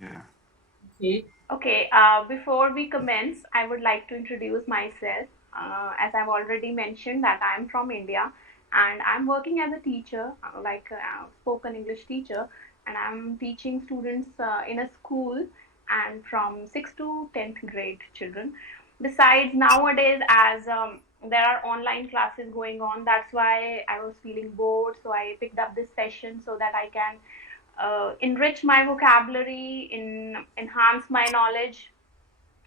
Yeah. Okay. Okay, before we commence, I would like to introduce myself. As I've already mentioned that I'm from India and I'm working as a teacher, like a spoken English teacher, and I'm teaching students in a school and from 6th to 10th grade children. Besides, nowadays, as there are online classes going on, that's why I was feeling bored, so I picked up this session so that I can enrich my vocabulary, enhance my knowledge.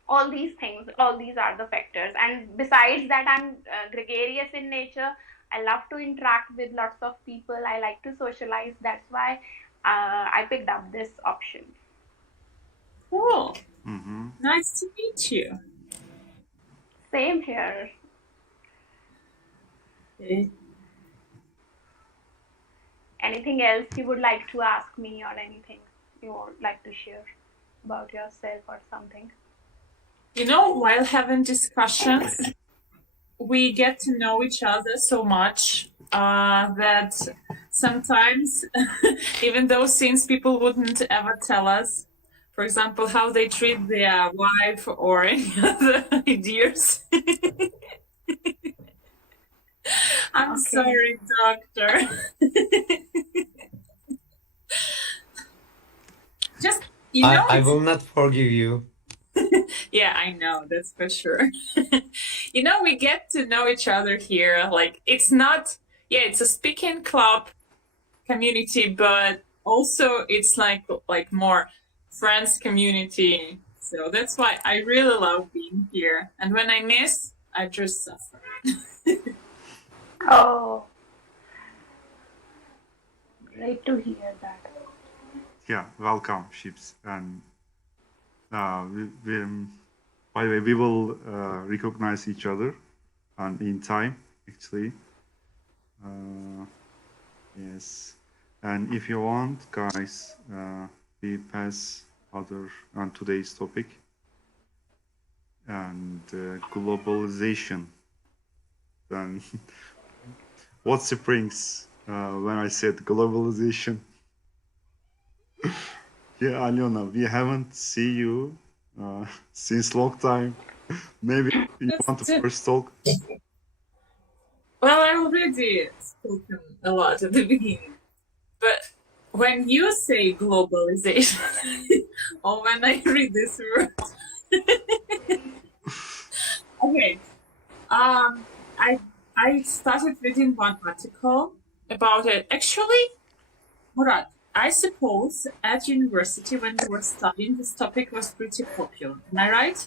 All these things, all these are the factors. And besides that, I'm gregarious in nature. I love to interact with lots of people. I like to socialize. That's why I picked up this option. Cool. Mm-hmm. Nice to meet you. Same here. Okay. Anything else you would like to ask me, or anything you would like to share about yourself or something? While having discussions, we get to know each other so much that sometimes, even those things people wouldn't ever tell us, for example, how they treat their wife or any other ideas. I'm Okay. sorry, doctor. Just, I will not forgive you. Yeah, I know, that's for sure. We get to know each other here. Like, it's not, yeah, it's a speaking club community, but also it's like more friends community. So that's why I really love being here. And when I miss, I just suffer. Oh, great to hear that. Yeah, welcome, ships. And by the way, we will recognize each other and in time, actually. Yes. And if you want, guys, we pass other on today's topic and globalization. Then what springs when I said globalization? Yeah, Aliona, we haven't seen you since long time. Maybe you want to first talk? Well, I already spoken a lot at the beginning. But when you say globalization, or when I read this word, okay, I started reading one article about it. Actually, Murat, I suppose at university when you were studying, this topic was pretty popular. Am I right?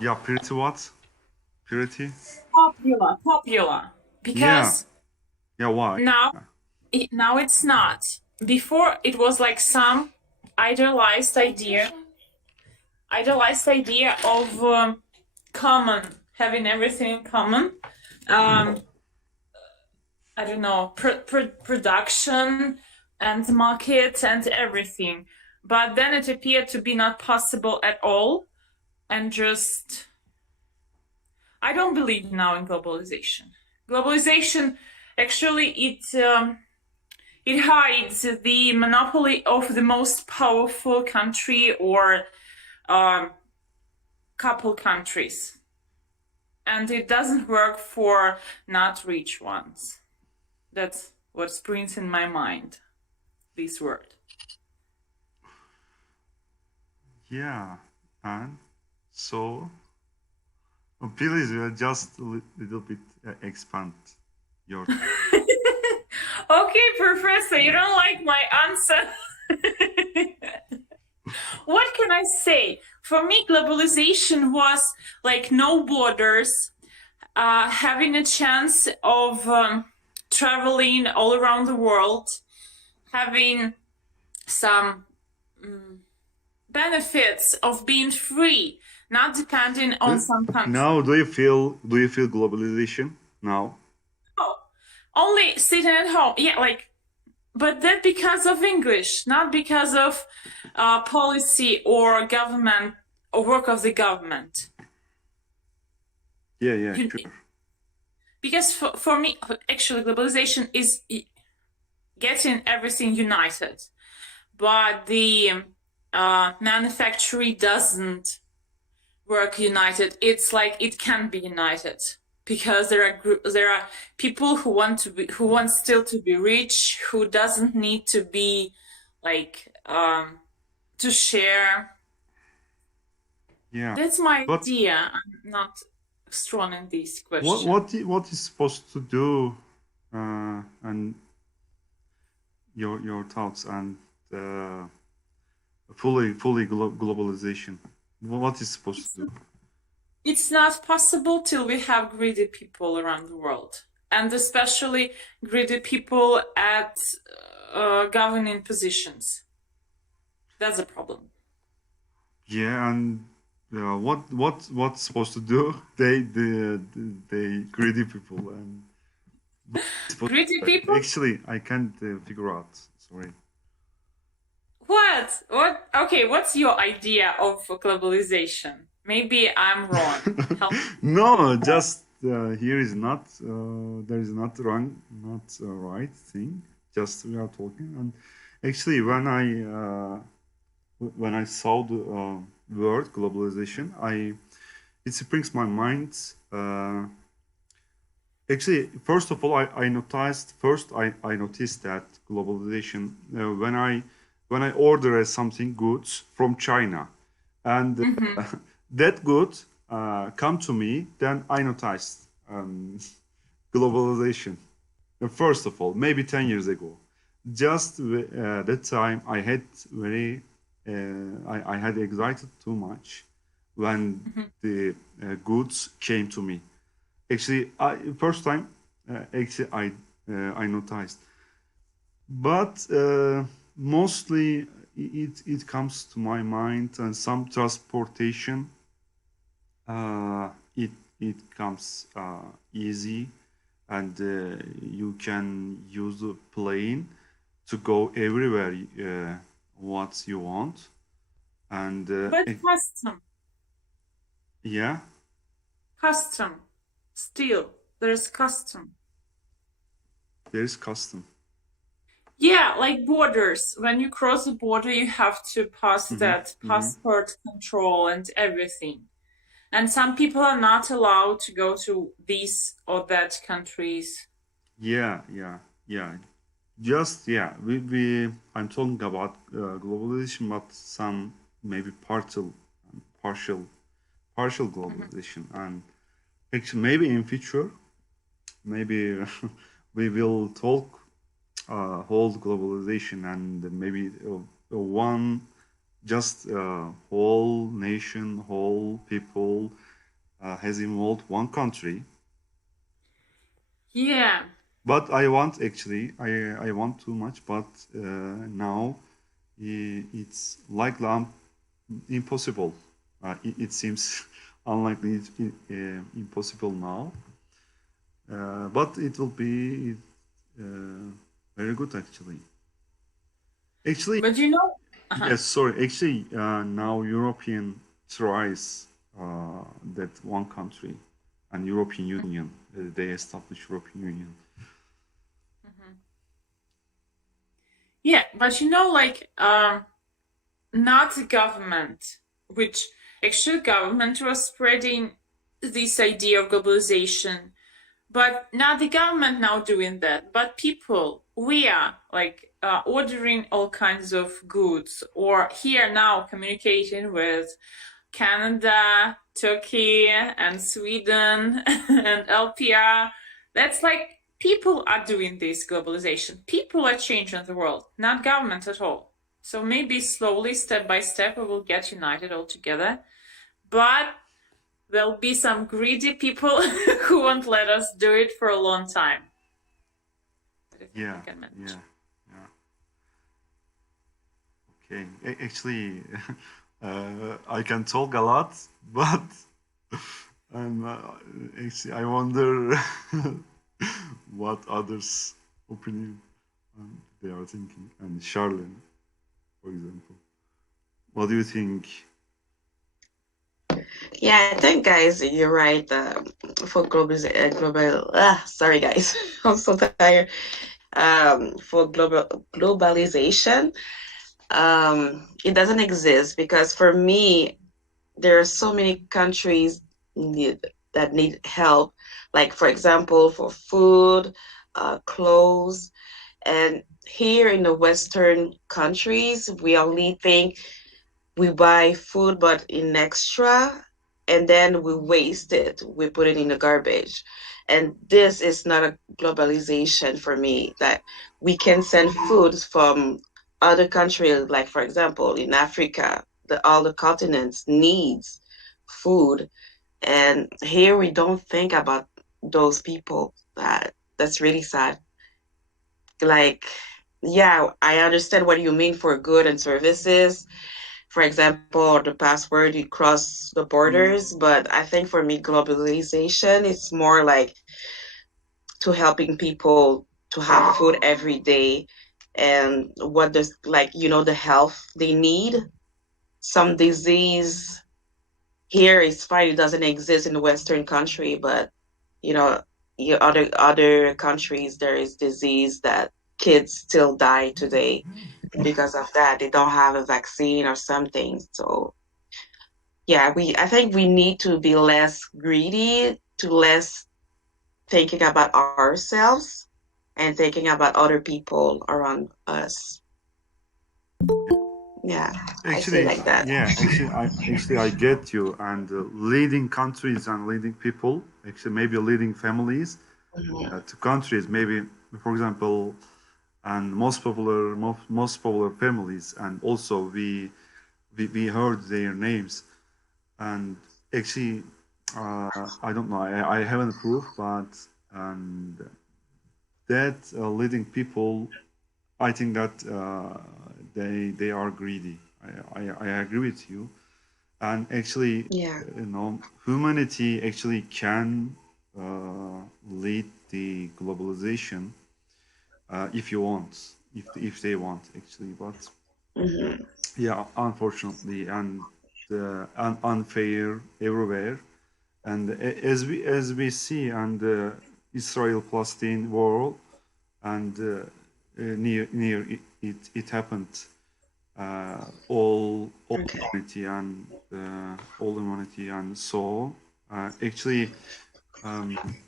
Yeah, pretty what? Pretty? Popular. Because yeah, why? Now it's not. Before it was like some idealized idea of common, having everything in common. I don't know, production and market and everything. But then it appeared to be not possible at all. And just, I don't believe now in globalization. Globalization, actually, it hides the monopoly of the most powerful country or couple countries. And it doesn't work for not rich ones. That's what springs in my mind, this word. Yeah, and so please just a little bit expand your. Okay, Professor, you don't like my answer. What can I say? For me, globalization was like no borders, having a chance of traveling all around the world, having some benefits of being free, not depending on some country. Now, do you feel globalization now? Oh, only sitting at home. Yeah, but that because of English, not because of policy or government or work of the government. Yeah, sure. Because for me, actually, globalization is getting everything united. but the manufacturing doesn't work united. It's like it can be united because there are people who want still to be rich, who doesn't need to be like to share. Yeah. That's my But idea. I'm not strong in this what question. what is supposed to do, and your thoughts and fully globalization? What is supposed to do? It's not possible till we have greedy people around the world, and especially greedy people at governing positions. That's a problem. Yeah, and what's supposed to do? They greedy people and Greedy people? actually I can't figure out. Sorry. What? What? Okay, what's your idea of globalization? Maybe I'm wrong. Help me. No, just here is not there is not wrong, not right thing. Just we are talking, and actually when I saw the word globalization, it springs my mind. Actually, first of all, I noticed that globalization when I order something goods from China, and that good come to me, then I noticed globalization. First of all, maybe 10 years ago, just that time I had I had excited too much when the goods came to me. Actually, first time, actually I noticed, but mostly it comes to my mind and some transportation. It comes easy, and you can use a plane to go everywhere what you want, and But custom. yeah. Custom. Still, there's custom. There's custom. Yeah, like borders. When you cross the border, you have to pass that passport control and everything. And some people are not allowed to go to these or that countries. Yeah. Just we I'm talking about globalization, but some maybe partial globalization, and actually maybe in future, maybe we will talk whole globalization, and maybe one just whole nation, whole people has involved one country. Yeah. But I want actually, I want too much, but now it's likely impossible. It seems unlikely, it's impossible now. But it will be very good actually. Actually, But you know, yes, sorry. Actually, now European tries that one country and European Union. They established European Union. yeah, but you know, like, not the government, which actually government was spreading this idea of globalization, but not the government now doing that, but people, we are like ordering all kinds of goods, or here now communicating with Canada, Turkey, and Sweden, and LPR. That's like people are doing this globalization. People are changing the world, not government at all. So maybe slowly, step by step, we will get united all together. But there'll be some greedy people who won't let us do it for a long time. Yeah. Okay. Actually, I can talk a lot, but actually I wonder what others' opinion they are thinking. And Charlene, for example, what do you think? Yeah, I think, guys, you're right. For sorry, guys, I'm so tired. For globalization, it doesn't exist because for me, there are so many countries need, that need help. Like for example, for food, clothes, and here in the Western countries, we only think we buy food but in extra and then we waste it. We put it in the garbage. And this is not a globalization for me. That we can send food from other countries, like for example, in Africa, all the continents needs food. And here we don't think about those people. That's really sad. Like, yeah, I understand what you mean for good and services, for example, the password, you cross the borders. But I think for me, globalization is more like to helping people to have food every day and what does like, the health they need. Some disease here is fine, it doesn't exist in the Western country, but you know, other countries there is disease that kids still die today because of that. They don't have a vaccine or something. So yeah, I think we need to be less greedy, to less thinking about ourselves and thinking about other people around us. Yeah, I see Actually, like that. yeah, actually I get you. And leading countries and leading people, actually maybe leading families Mhm. to countries, maybe for example, and most popular families, and also we heard their names, and actually I don't know, I haven't proof, but and that leading people, I think that they are greedy. I agree with you. And actually, Yeah. humanity actually can lead the globalization if you want, if they want actually. But Hmm. yeah, unfortunately, and unfair everywhere. And as we see, and Israel Palestine war, and near it happened, all Okay. humanity, and all humanity, and so actually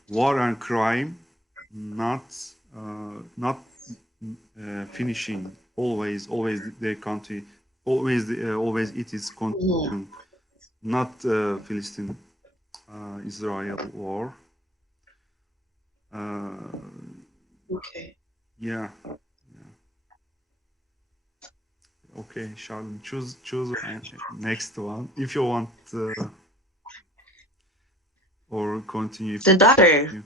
war and crime not not finishing, always their country, always it is Hmm. continuing, not Philistine Israel war. uh, Okay. yeah. Okay, Charlene, choose next one if you want, or continue if The doctor. you.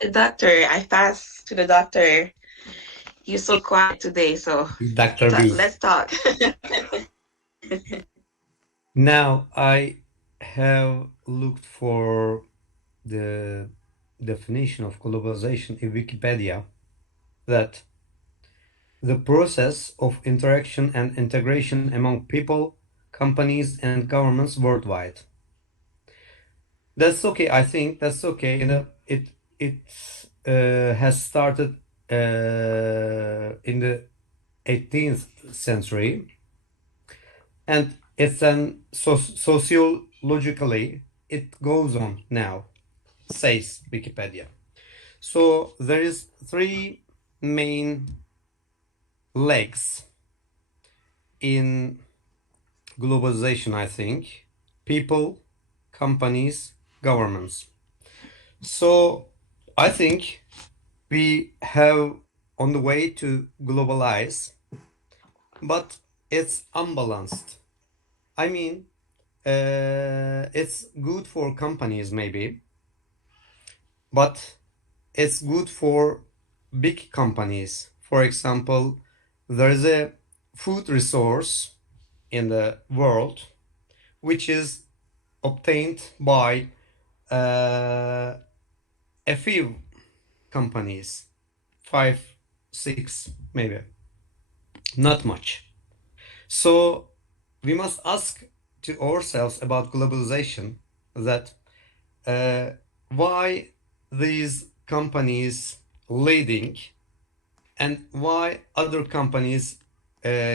The doctor. I passed to the doctor. You're so quiet today, so Dr. B. let's talk. Now, I have looked for the definition of globalization in Wikipedia, that the process of interaction and integration among people, companies, and governments worldwide. That's okay. I think that's okay. It has started in the 18th century, and it's an sociologically it goes on now, says Wikipedia. So there is three main legs in globalization, I think: people, companies, governments. So I think we have on the way to globalize, but it's unbalanced. I mean, it's good for companies maybe, but it's good for big companies. For example, there is a food resource in the world which is obtained by uh, a few companies, five, six, maybe, not much. So we must ask to ourselves about globalization, that uh, why these companies leading and why other companies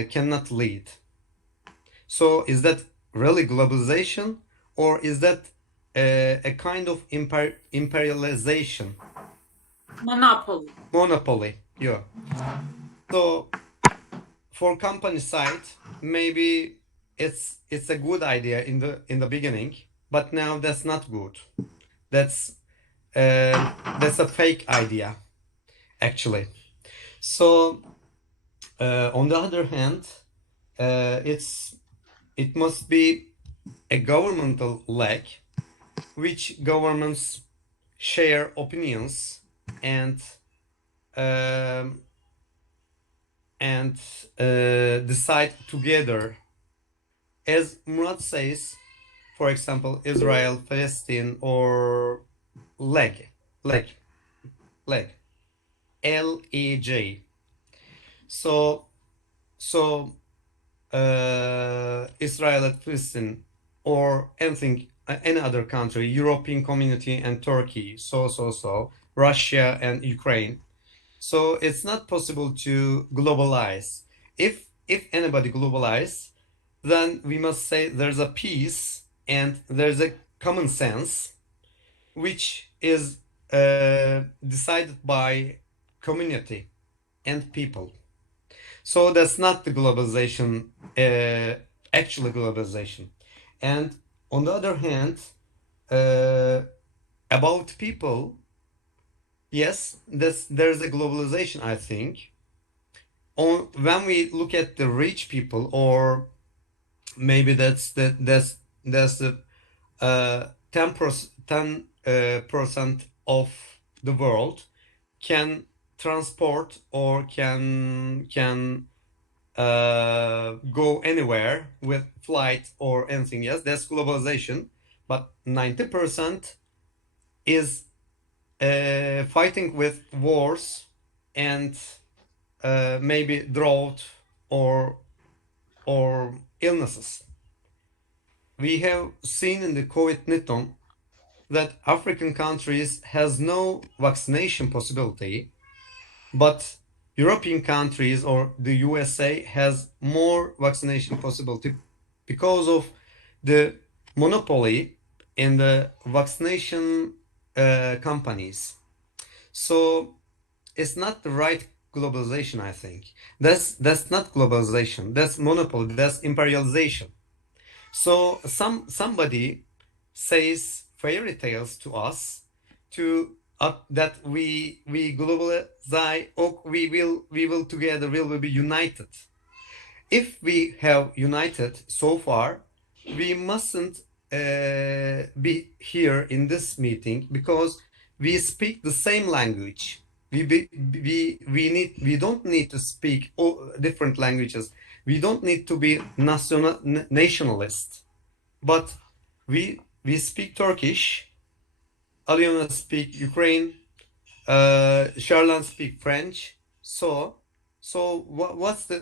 cannot lead. So is that really globalization, or is that a kind of imperialization? Monopoly. Yeah. So for company side, maybe it's a good idea in the beginning, but now that's not good. That's a fake idea, actually. So on the other hand, it must be a governmental leg, which governments share opinions and um, decide together. As Murat says, for example, Israel, Palestine, or leg, leg, leg, LEJ. So Israel and Palestine, or anything, any other country, European community and Turkey, Russia and Ukraine. So it's not possible to globalize. If anybody globalize, then we must say there's a peace and there's a common sense, which is decided by community and people. So that's not the globalization, actually globalization. And on the other hand, about people, yes, there's a globalization, I think. When we look at the rich people, or maybe that's the 10% of the world can transport or can go anywhere with flight or anything else. That's globalization. But 90% is fighting with wars and maybe drought or illnesses. We have seen in the COVID-19 that African countries has no vaccination possibility, but European countries or the USA has more vaccination possibility because of the monopoly in the vaccination companies. So it's not the right globalization, I think. That's not globalization. That's monopoly. That's imperialization. So somebody says fairy tales to us to that we globalize, or we will together, we will be united. If we have united so far, we mustn't be here in this meeting because we speak the same language. We don't need to speak different languages. We don't need to be nationalist, but we speak Turkish. Alyona speak Ukraine. Charlene speak French. So what's the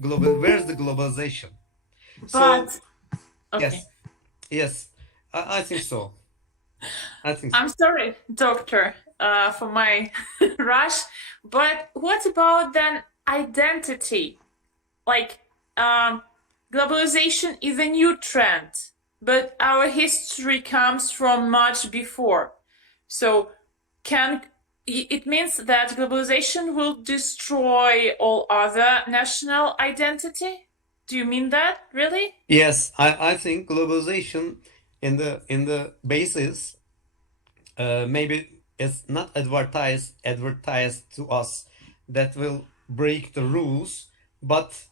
global? Where's the globalization? So But okay. yes, I think so. I'm sorry, doctor, for my rush, but what about then identity? Like, globalization is a new trend, but our history comes from much before. So, it means that globalization will destroy all other national identity? Do you mean that, really? Yes, I think globalization in the basis, maybe it's not advertised to us that will break the rules, but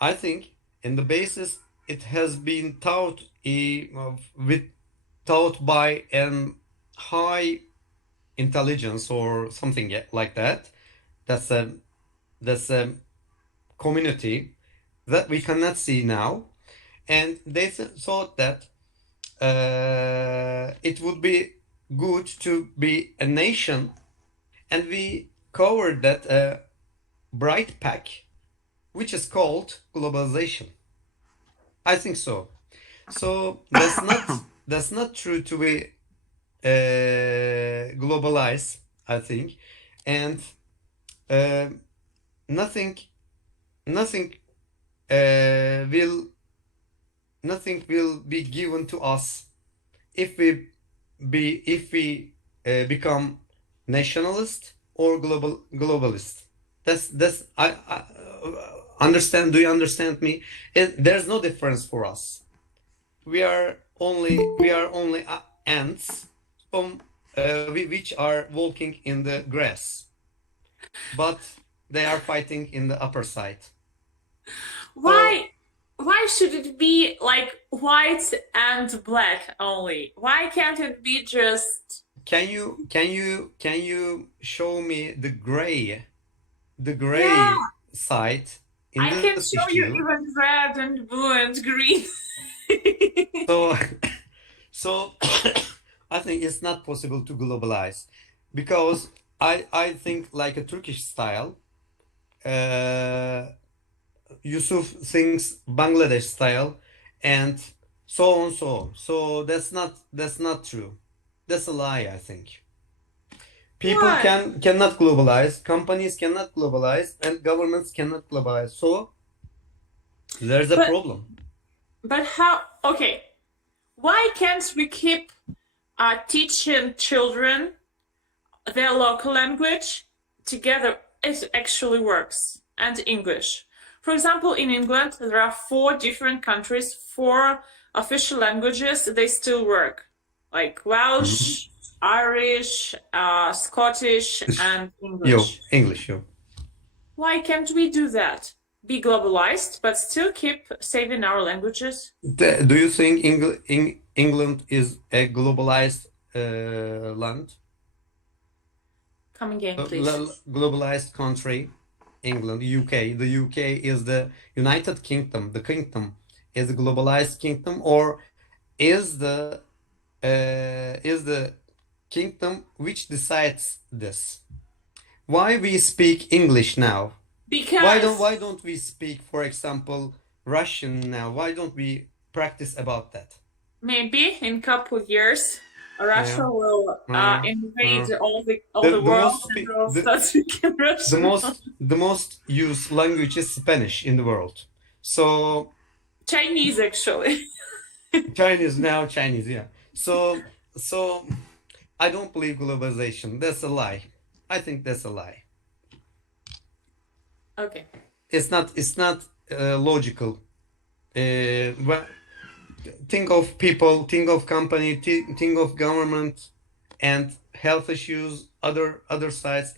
I think in the basis it has been taught by an high intelligence or something like that. That's a community that we cannot see now, and they thought that it would be good to be a nation, and we covered that bright pack, which is called globalization. I think so. So that's not true to be globalized, I think, and nothing nothing will nothing will be given to us if we become nationalist or globalist. That's I understand. Do you understand me? There's no difference for us. We are only ants from which are walking in the grass, but they are fighting in the upper side. So Why should it be like white and black only? Why can't it be just can you show me the gray yeah? side in I the can show you tissue? even red and blue and green. So so I think it's not possible to globalize because I think like a Turkish style. Yusuf thinks Bangladesh style, and so on, so on. So that's not true. That's a lie, I think. People Why? cannot globalize, companies cannot globalize, and governments cannot globalize. So there's a But problem. how? Okay, why can't we keep teaching children their local language together? It actually works, and English. For example, in England, there are 4 different countries, 4 official languages. They still work, like Mhm. Welsh, Irish, Scottish, and Yo, English. English, yo. Why can't we do that? Be globalized, but still keep saving our languages? Do you think England is a globalized land? Come again, please. Globalized country, England, UK. The UK is the United Kingdom. The kingdom is a globalized kingdom, or is the kingdom which decides this? Why we speak English now? Because Why don't we speak, for example, Russian now? Why don't we practice about that? maybe in couple years, Russia Yeah. will Uh, invade uh. all The the the world most and spe- will start speaking the Russian. most the most used language is Spanish in the world. So Chinese, actually. Chinese now, Chinese, yeah. So I don't believe globalization. That's a lie. I think that's a lie. Okay. It's not logical. Well, think of people, think of company, think of government, and health issues, other sides.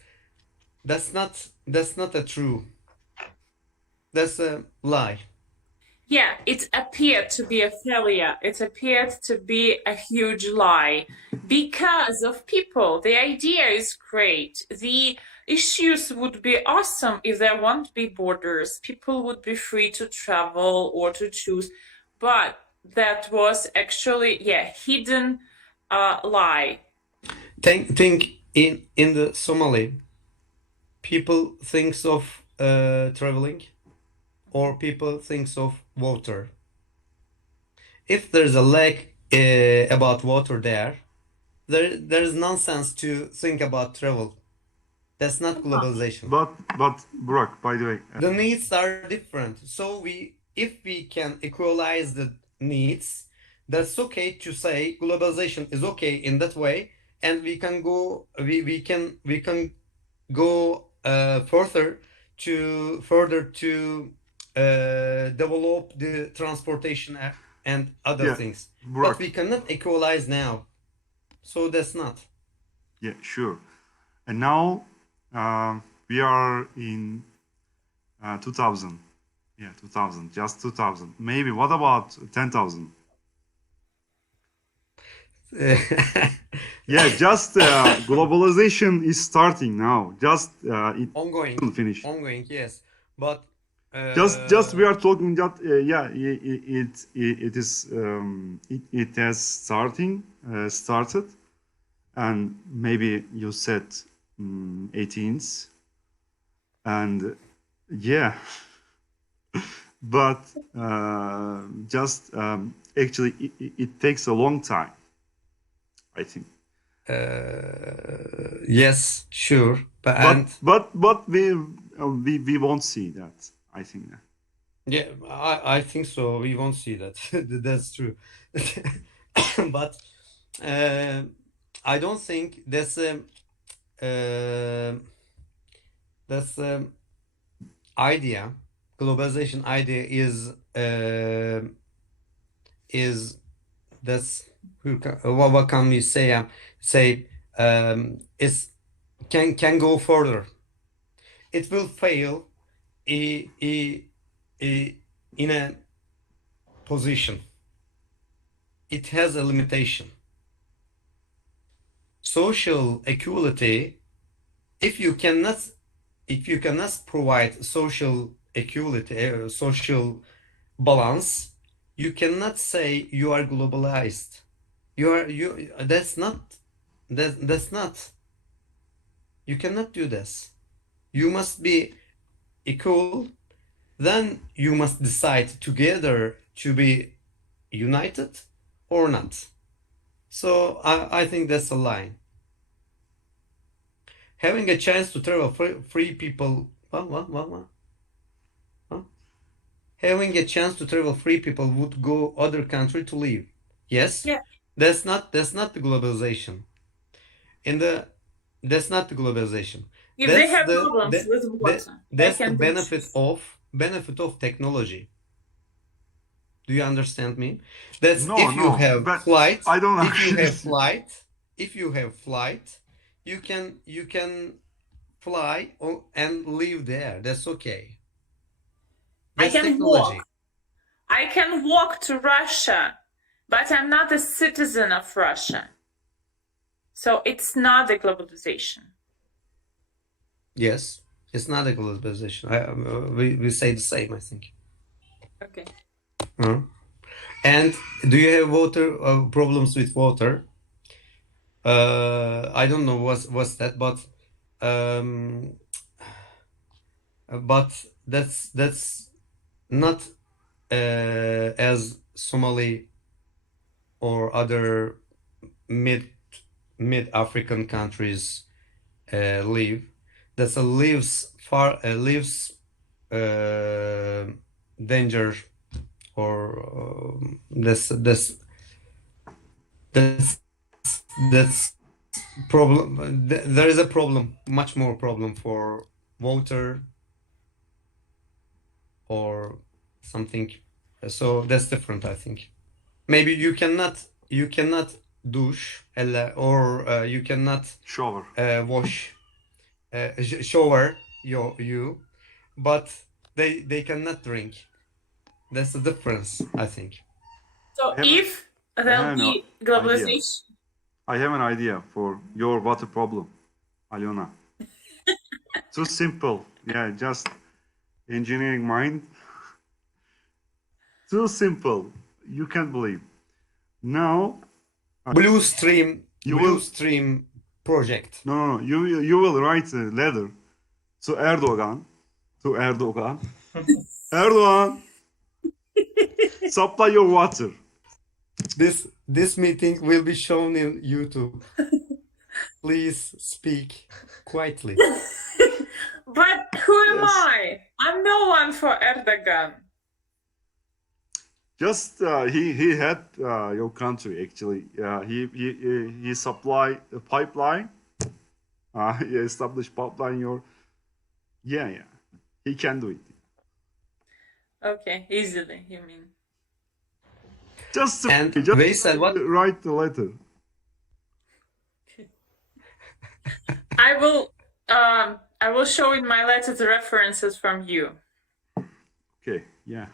That's not a true. That's a lie. Yeah, it appeared to be a failure. It appeared to be a huge lie because of people. The idea is great. The issues would be awesome if there won't be borders. People would be free to travel or to choose. But that was actually, yeah, hidden lie. Think in the Somali, people thinks of traveling, or people thinks of water. If there's a lack about water there's nonsense to think about travel. That's not globalization. But Burak, by the way, The needs are different. So if we can equalize the needs, that's okay to say globalization is okay in that way, and we can go further to develop the transportation and other yeah, things. But Burak, we cannot equalize now. So that's not. yeah, sure. And now we are in 2000. Yeah, 2000, just 2000. Maybe. What about 10,000? Yeah, just globalization is starting now. Just it Ongoing, didn't finish. yes. But Just we are talking that yeah, it is it has started, and maybe you said 18th, and yeah, but just actually it takes a long time, I think. yes, sure. But we won't see that. I think that. Yeah, I think so. We won't see that. That's true. But I don't think uh, that's idea, globalization idea is that's what can we say say is can go further. It will fail i- i- in a position. It has a limitation. Social equality, if you cannot provide social equality, social balance, you cannot say you are globalized. You that's not that's not you cannot do this. You must be equal, then you must decide together to be united or not. So I think that's a line. Having a chance to travel free people. What? Having a chance to travel free people would go other country to live. Yes, Yeah. that's not the globalization. In the That's not the globalization. If they That's have the problems with water, they that's the can do this. benefit of technology. Do you understand me? That's No, no, but I don't if you agree have with you. flight, you can fly and live there. That's okay. I That's can technology. walk. I can walk to Russia, but I'm not a citizen of Russia. So it's not the globalization. Yes, it's not a globalization. We say the same, I think. Okay. Uh, and do you have water problems with water? I don't know what's that, um, but that's not as Somali or other mid mid African countries live. That's a lives danger or that's problem. There is a problem, much more problem for water or something. So that's different, I think. Maybe you cannot douche or you cannot Shower. wash shower you, but they cannot drink. That's the difference, I think. So I have, if I there'll have an be idea. globalization, I have an idea for your water problem, Aliona. Too simple. Yeah, just engineering mind. Too simple. You can't believe. Now Blue Stream you Blue will Stream project. no, you will write a letter to Erdogan. To Erdogan. Erdogan, supply your water. This meeting will be shown in YouTube. Please speak quietly. but who am Yes. I? I'm no one for Erdogan. Just he had your country actually. He supply a pipeline. He established pipeline your. Yeah. He can do it. Okay, easily, you mean. Just And just Veysel, what? write the letter. I will show in my letter the references from you. Okay. Yeah.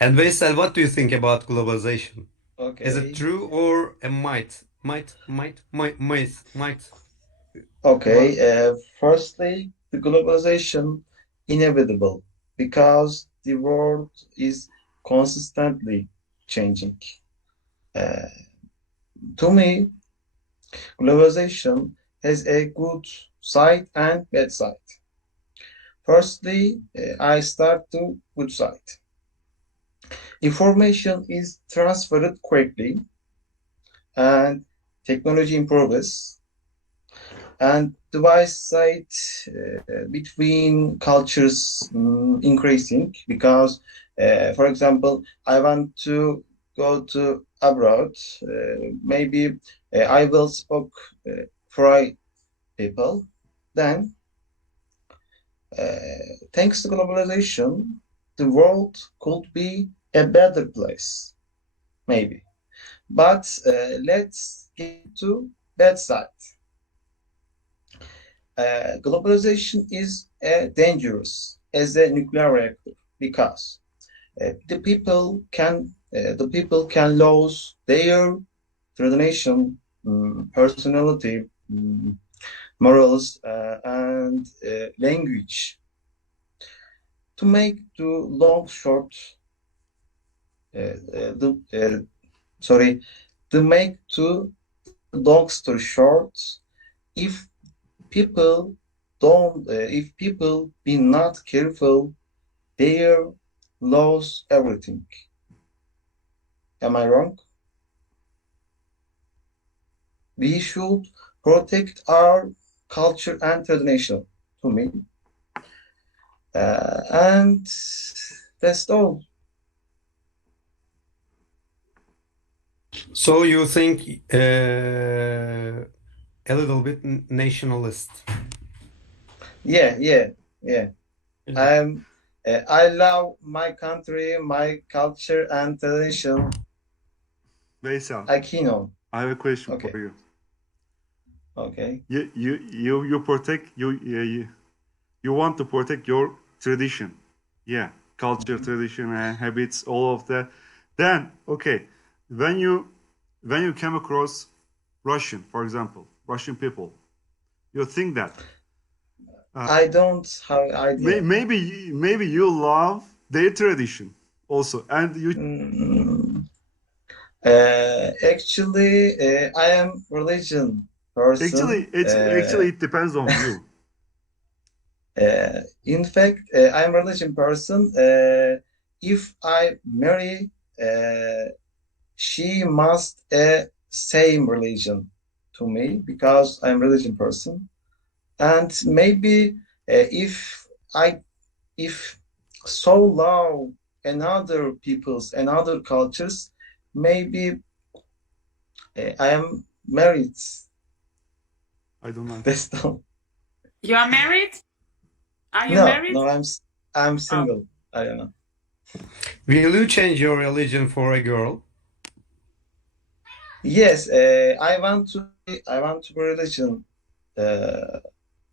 And Veysel, what do you think about globalization? Is it Okay. true or a myth? Myth. Okay. What? Firstly, the globalization inevitable because the world is consistently changing. Uh, to me, globalization has a good side and bad side. Firstly, I start to good side. Information is transferred quickly and technology improves. And divide between cultures increasing because, for example, I want to go to abroad. Maybe I will speak for people. Then, thanks to globalization, the world could be a better place, maybe. But let's get to that side. Globalization is dangerous as a nuclear reactor because the people can lose their tradition, personality, morals, and language. To make the long short, the sorry, to make the long story short, if if people be not careful, they lose everything. Am I wrong? We should protect our culture and tradition, to me. And that's all. So you think a little bit nationalist? Yeah, yeah, yeah. I'm. I love my country, my culture and tradition. Veysel, Akino. I have a question Okay. for you. Okay. You protect you want to protect your tradition, yeah, culture, tradition, and habits, all of that. Then, okay, when you came across Russian, for example, Russian people, you think that I don't have idea. maybe you love their tradition also, and you Mm, actually, I am religion person. actually it depends on you. In fact, I am religion person. If I marry, she must same religion to me because I'm religion person. And maybe if I if so love another peoples and other cultures, maybe I am married. I don't know. That's all. You are married? Are you No, married? no, I'm Oh. single. I don't know. Will you change your religion for a girl? Yes, I want to be religion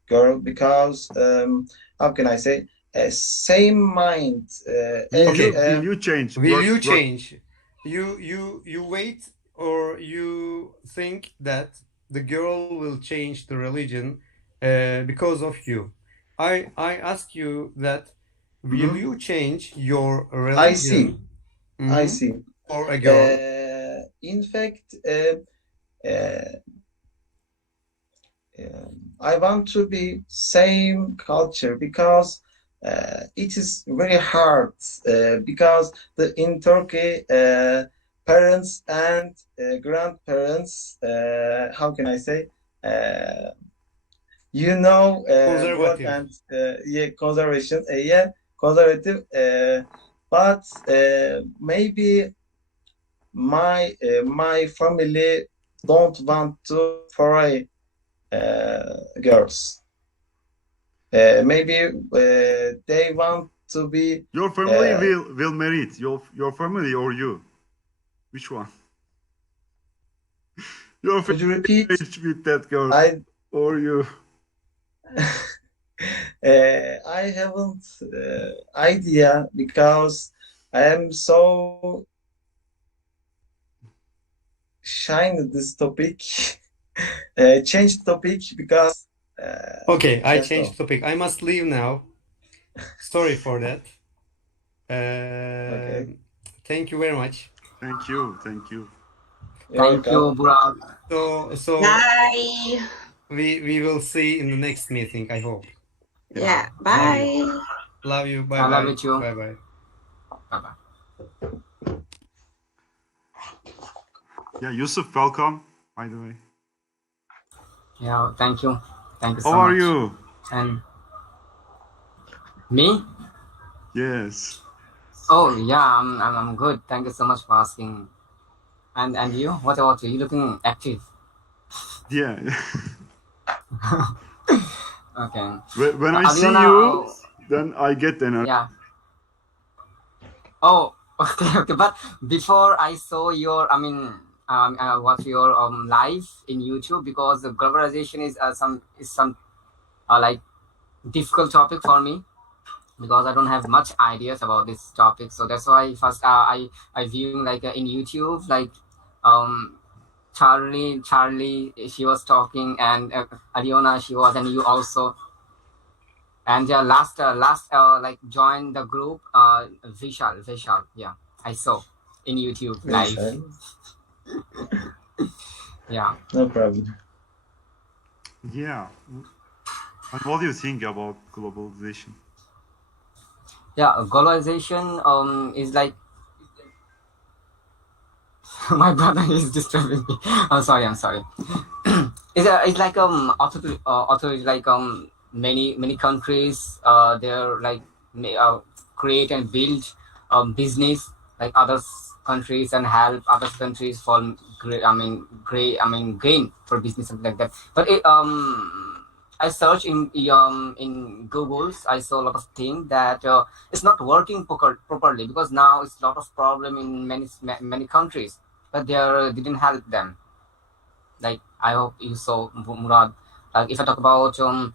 girl because how can I say same mind as Okay. Will you change? Will you change? You wait, or you think that the girl will change the religion because of you? I ask you that. Will you change your I see, religion I see. for a girl? In fact, uh, I want to be same culture because it is very hard because in Turkey parents and grandparents how can I say word Conservative. and yeah conservation yeah conservative but maybe my family don't want to foreign girls. Maybe they want to be. Your family will marry it. Your family or you? Which one? Your Could you family repeat? marriage with that girl I or you? I haven't idea because I am so shy in this topic. Change the topic because. Okay, I That's changed all. topic. I must leave now. Sorry for that. Okay. Thank you very much. Thank you, thank you. You're Thank you, welcome. Burak. So Bye. we will see in the next meeting, I hope. Yeah. Love you. Bye. Love you. Bye I love bye. you too. Bye bye. Bye-bye. Yeah, Yusuf, welcome. By the way. Yeah, thank you. Thank you so How are much. you? And me? Yes. Oh yeah, I'm good. Thank you so much for asking. And you? What about you? You looking active? Yeah. Okay. When I see Aliona, you, then I get energy. yeah. Oh, okay, okay. But before I saw your, watch your live in YouTube, because the globalization is some like difficult topic for me, because I don't have much ideas about this topic. So that's why first I viewing like in YouTube, like um Charlie she was talking, and Aliona she was, and you also. And last like joined the group Vishal, yeah, I saw in YouTube Yes, live. Yeah, no problem. Yeah. And what do you think about globalization? yeah. Globalization is like my brother is disturbing me. I'm sorry. It's like authority, like many countries they're like create and build business like other countries, and help other countries for gain for business, something like that. But I search in Google's, I saw a lot of things that it's not working properly, because now it's a lot of problem in many countries, but they didn't help them. Like I hope you saw, Murad. Like if I talk about um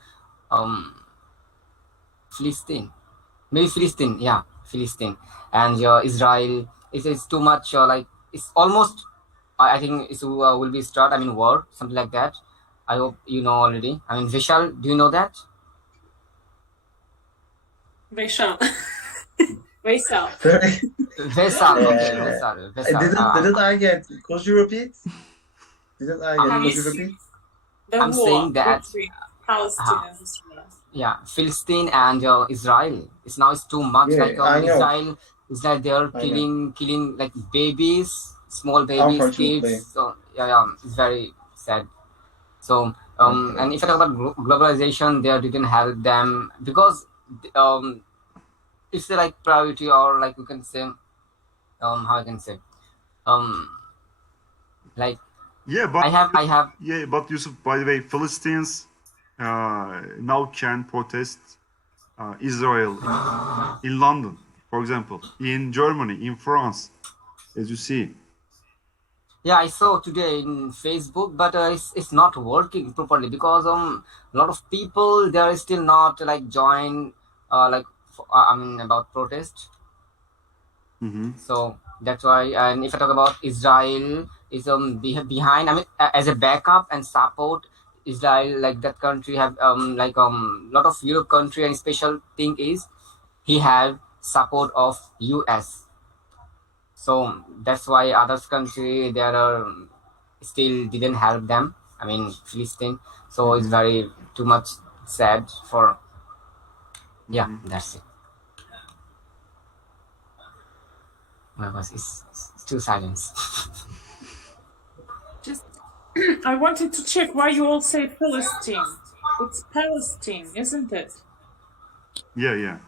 Philistine, maybe Philistine, yeah, Philistine, and Israel. It's too much. Like it's almost. I think it will be start. I mean war, something like that. I hope you know already. I mean Vishal, do you know that? Vishal. Vishal. Sorry. Vessel, okay, Vessel. Didn't I get? Could you repeat? Didn't I get? I'm, Could you repeat? The I'm war saying that between Palestine and Israel. yeah, Philistine and Israel. It's too much. Yeah, Like I know. Israel, they're I know. killing like babies, small babies, Unfortunately. kids. So yeah, it's very sad. So Okay. and if I talk about globalization, they didn't help them, because um, it's like priority, or like we can say how I can say um like Yeah, but I have yeah, but Yusuf, by the way, Philistines now can protest Israel in London, for example, in Germany, in France, as you see. yeah, I saw today in Facebook, but it's not working properly, because a lot of people they are still not like join like about protest. Mm-hmm. So that's why. And if I talk about Israel, is behind. I mean, as a backup and support, Israel, like that country have lot of Europe country, and special thing is he have support of US. So that's why others country there are still didn't help them. I mean Philistine. So it's very too much sad for. Yeah, that's it. My voice is too silence. Just, I wanted to check why you all say Palestine. It's Palestine, isn't it? Yeah,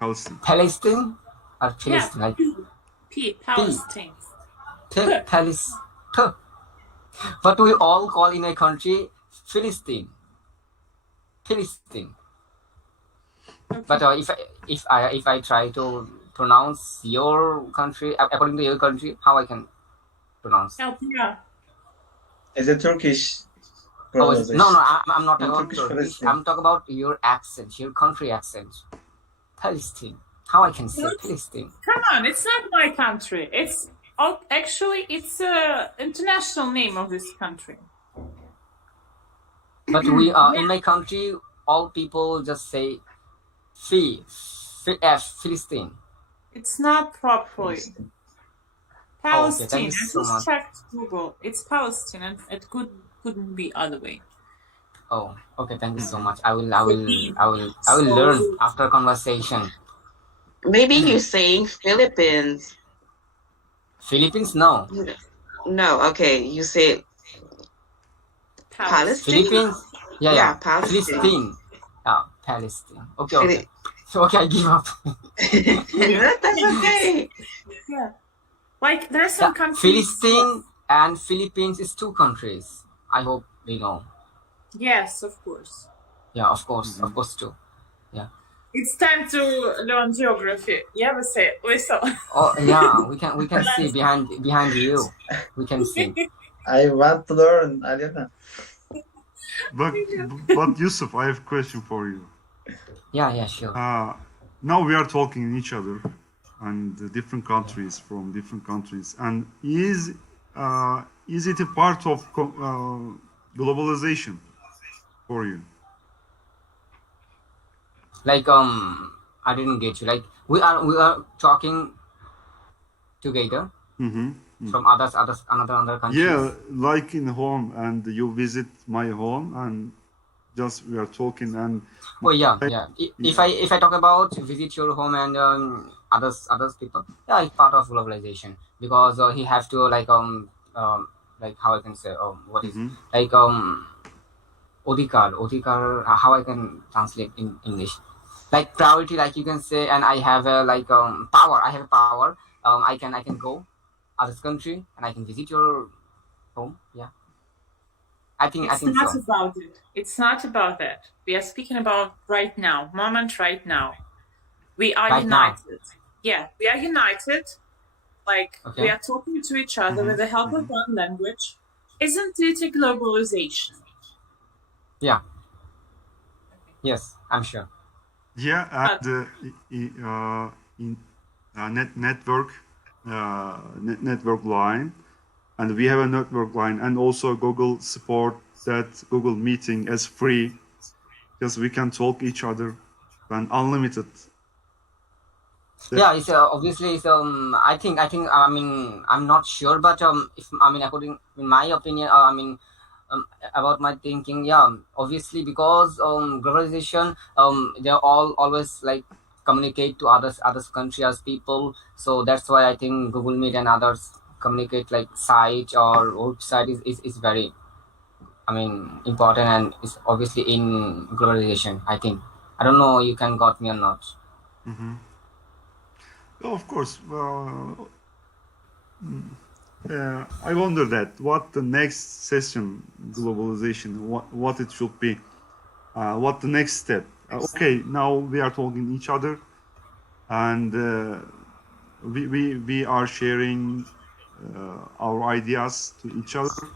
Palestine. Palestine or Yeah, Philistine, like Palestine. Palestine. But we all call in a country Philistine. Philistine. Okay. But if I try to pronounce your country according to your country, how I can pronounce? Yeah. It's a Turkish No, pronunciation. I'm not In about Turkish, Turkish. Palestine. I'm talking about your accent, your country accent. Palestine. How I can say Palestine? Come on, it's not my country. It's actually it's a international name of this country. But we in my country, all people just say Philistine. It's not properly. Palestine. Palestine. Thank you so I just much. checked Google. It's Palestine, and it couldn't be other way. Oh, okay. Thank you so much. I will learn after conversation. Maybe you're saying Philippines. Philippines? No. No, okay. You say Palestine? Philippines? Yeah, Yeah, yeah. Palestine. Philistine. Palestine. Okay, okay. So okay, I give up. That's okay. Yeah. Like there are Yeah, some countries. Philistine and Philippines is two countries. I hope you know. Yes, of course. Yeah, of course too. Yeah. It's time to learn geography. Yeah, listen. Oh yeah, we can see behind you. We can see. I want to learn, Aliona. But Yusuf, I have a question for you. Yeah, yeah, sure. Now we are talking each other and different countries from different countries, and is it a part of globalization for you? Like I didn't get you. Like we are talking together from another countries. Yeah, like in home, and you visit my home, and just we are talking, and Oh yeah, yeah. If I talk about visit your home and others people, yeah, it's part of globalization because he have to like how I can say what is like odhikar how I can translate in English, like priority, like you can say, and I have a power. I have a power. I can go other country and I can visit your home. Yeah, I It's think not so. about it. It's not about that. We are speaking about right now, moment right now. We are Right now. united. Yeah, we are united. Like Okay. we are talking to each other with the help of one language. Isn't it a globalization? Yeah. Yes, I'm sure. Yeah, and in network line, and we have a network line, and also Google support that Google Meeting as free, because we can talk each other and unlimited. Yeah, it's obviously it's I mean I'm not sure, but if I mean according in my opinion, about my thinking, yeah, obviously because globalization, they're all always like communicate to others country as people, so that's why I think Google Meet and others communicate like site or website is very I mean important, and it's obviously in globalization. I think I don't know you can got me or not. Of course. I wonder that what the next session globalization, what it should be, what the next step. Okay, now we are talking each other, and we are sharing our ideas to each other,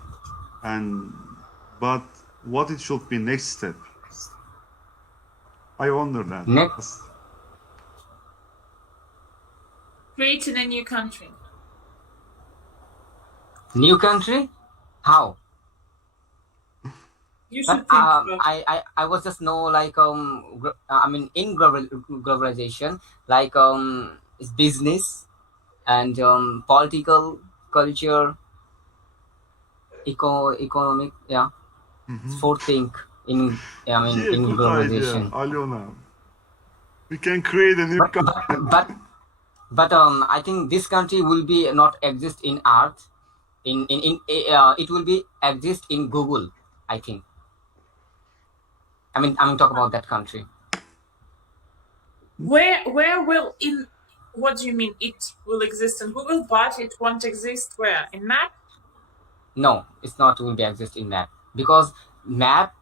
and but what it should be next step. I wonder that. Next. Creating a new country. New country? How? You But should think about I was just know like I mean in globalization like it's business and political culture economic, yeah, four thing in I mean Yeah, in good idea, globalization. Aliona. We can create a new But country. but I think this country will be not exist in Earth. In it will be exist in Google. I think. I mean talk about that country. where will in what do you mean it will exist in Google, but it won't exist where? In map? No, it's not will be exist in map because map.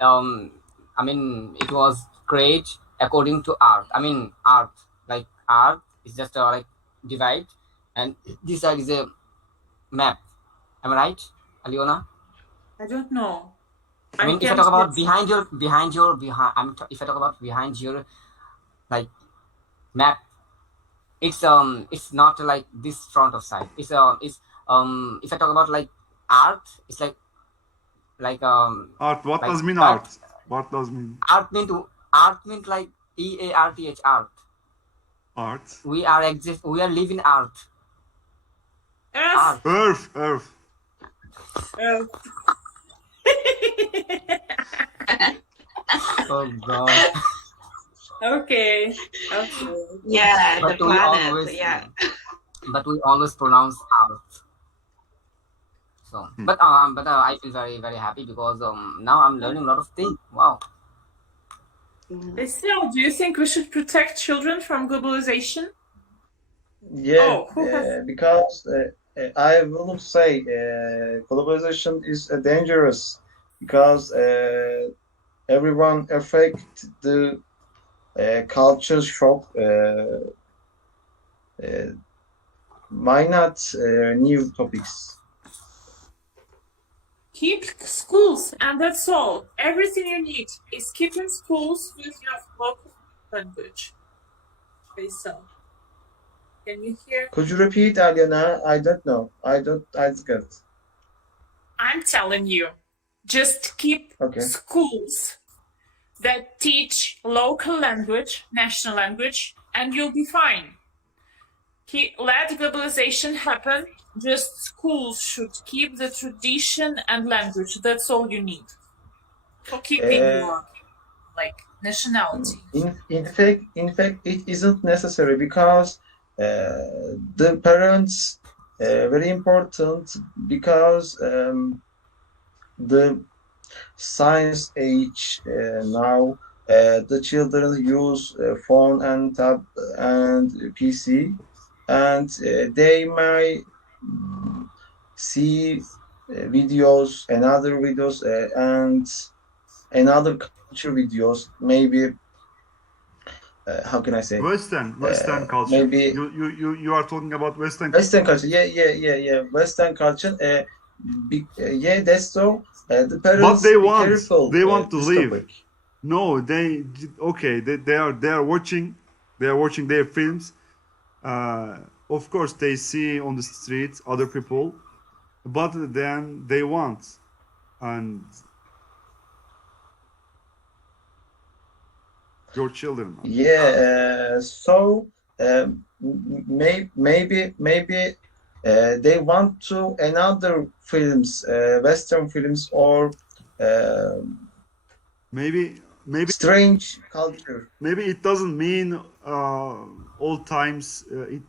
I mean it was created according to Earth. I mean Earth like Earth is just like divide, and this side is a map. Am I right, Aliona? I don't know. I mean, if I can't talk about get- if I talk about behind your like map, it's not like this front of side. It's if I talk about like art, it's like Art. What like does mean art. art? What does mean Art mean like EARTH art. art? We are living art. Earth. Earth. Earth. Oh god. Okay. Yeah, But the we planet. always Yeah. but we always pronounce art. So, but I feel very very happy because now I'm learning a lot of things. Wow. Still, do you think we should protect children from globalization? Yeah, Who has? because I will say globalization is dangerous because everyone affect the culture shock. Why not new topics? Keep schools, and that's all. Everything you need is keeping schools with your local language. Faisal, can you hear? Could you repeat, Aliana? I don't know. I got. I'm telling you, just keep schools that teach local language, national language, and you'll be fine. Let globalization happen. Just schools should keep the tradition and language. That's all you need for keeping your nationality. In fact, it isn't necessary because the parents very important because the science age now the children use phone and tab and PC and they might see videos another videos and another culture videos maybe how can I say Western culture. maybe You are talking about Western culture. Yeah. Western culture. Yeah, that's so. The parents but they be want careful. they want to this leave. topic. No, they are watching their films. Of course, they see on the streets other people, but then they want, and your children. Yeah. So maybe they want to another films, Western films or maybe strange culture. Maybe it doesn't mean all times.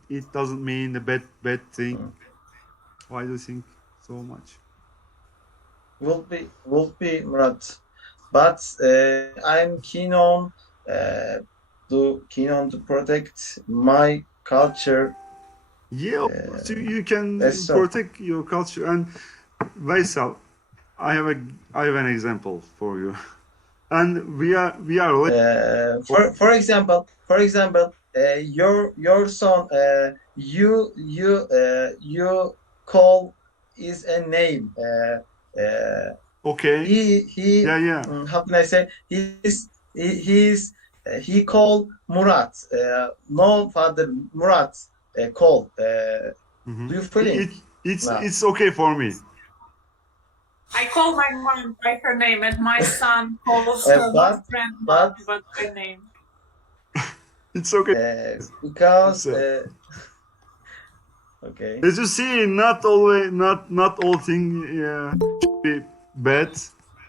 It doesn't mean a bad thing. Why do you think so much? Will be Murat, but I'm keen on to protect my culture. Yeah, of course you can so. protect your culture. And Vaisal, I have an example for you. And we are for example your son you call is a name okay. he Yeah. How can I say he called Murat no father Murat call do you feeling Mm-hmm. It's okay for me. I call my mom by her name, and my son calls her not grandma, but by name. It's okay. Because okay. As you see, not all thing should be bad.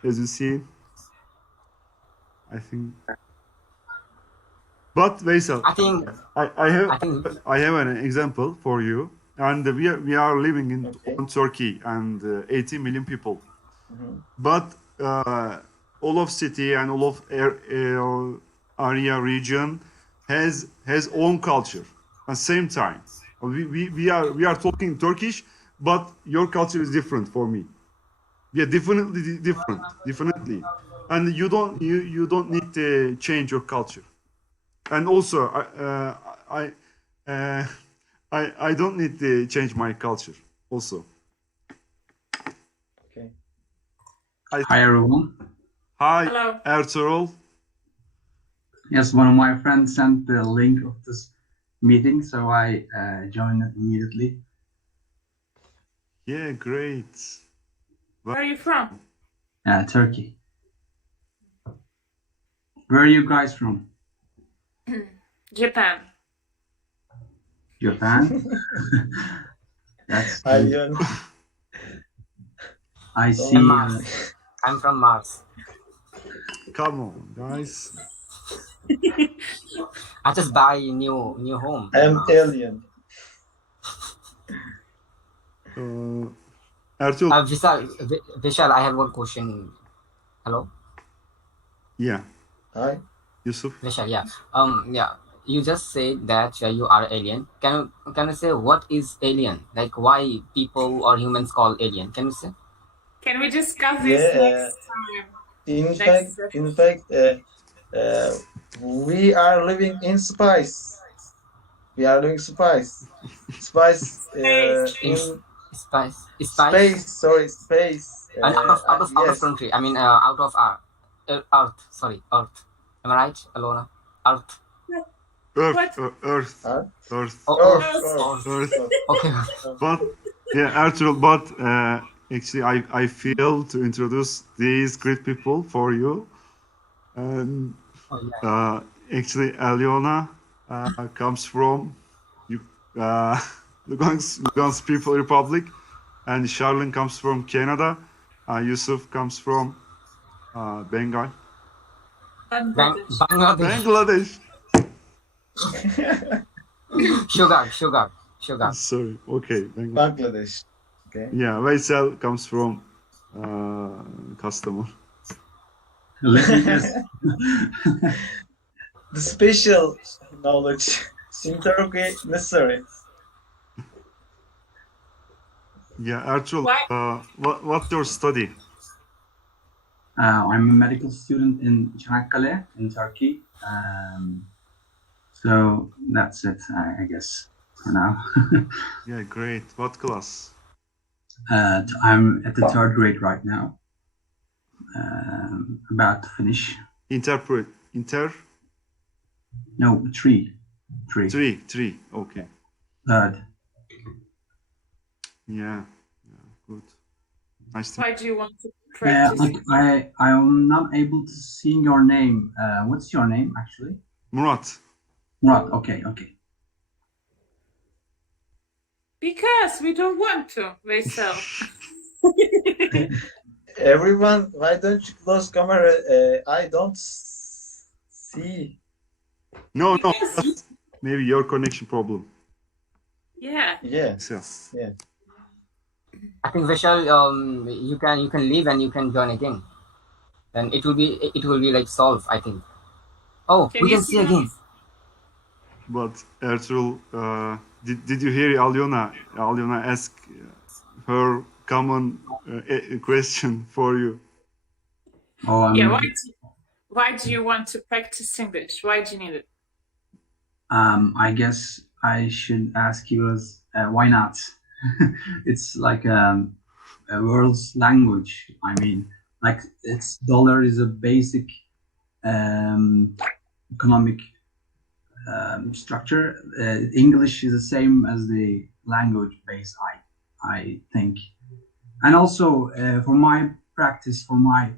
As you see, I think. But Vaisal, I have an example for you. And we are living in Turkey and 80 million people. But all of city and all of area region has own culture at same time. We are talking Turkish, but your culture is different for me. Yeah, definitely, and you don't need to change your culture. And also, I don't need to change my culture. Also. Okay. Hi everyone. Hi, hello, Ertuğrul. Yes, one of my friends sent the link of this meeting, so I joined it immediately. Yeah, great. where are you from? Turkey. Where are you guys from? Japan. Japan? That's Alien. I see. I'm from Mars. Come on, guys. I just buy new home. I'm alien. Ertuğrul, Vishal, I have one question. Hello, yeah, Hi. Yusuf. Vishal. Yeah. Yeah. You just said that you are alien. Can you say what is alien? Like why people or humans call alien? Can you say? Can we discuss this Yeah. next time? In Next fact, session. we are living in space. We are living space. Space Space. In in spice. space. Sorry, space. And out of Yes. country. I mean, out of Earth. Sorry, Earth. Am I right, Alona? Earth. Earth, What? Earth, Huh? Earth, Oh, Earth, Earth. Earth, Earth. Earth. Earth. Okay. But yeah, Ertuğrul, but actually, I feel to introduce these great people for you. And Oh, yeah. actually, Aliona comes from Lugansk People Republic, and Charlene comes from Canada. Yusuf comes from Bengal, Bangladesh. Bangladesh. Bangladesh. Sugar. Sorry. Okay, Bangladesh. Bangladesh. Okay. Yeah, Veysel comes from Kastamonu. Let me just The special knowledge in Turkey necessary. Yeah, Ertuğrul, Why? what's your study? I'm a medical student in Çanakkale in Turkey. So that's it, I guess, for now. Yeah, great. What class? I'm at the third grade right now. About to finish. Inter? No, three. Three. Okay. Third. Yeah, good. Nice to Why do you want to practice? I am not able to see your name. What's your name actually? Murat. Murat. Okay. Because we don't want to, Veysel. Everyone, why don't you close camera? I don't see. No, Because that's maybe your connection problem. Yeah. Yes. Yeah. I think Vishal, you can leave and you can join again. Then it will be like solved. I think. Oh, we can see again. But Ertuğrul, did you hear Alyona? Alyona ask her common question for you. Oh, Yeah. Why do you want to practice English? Why do you need it? I guess I should ask you as why not? It's like a world's language. I mean, like its dollar is a basic economic structure. English is the same as the language base, I think. And also for my practice, for my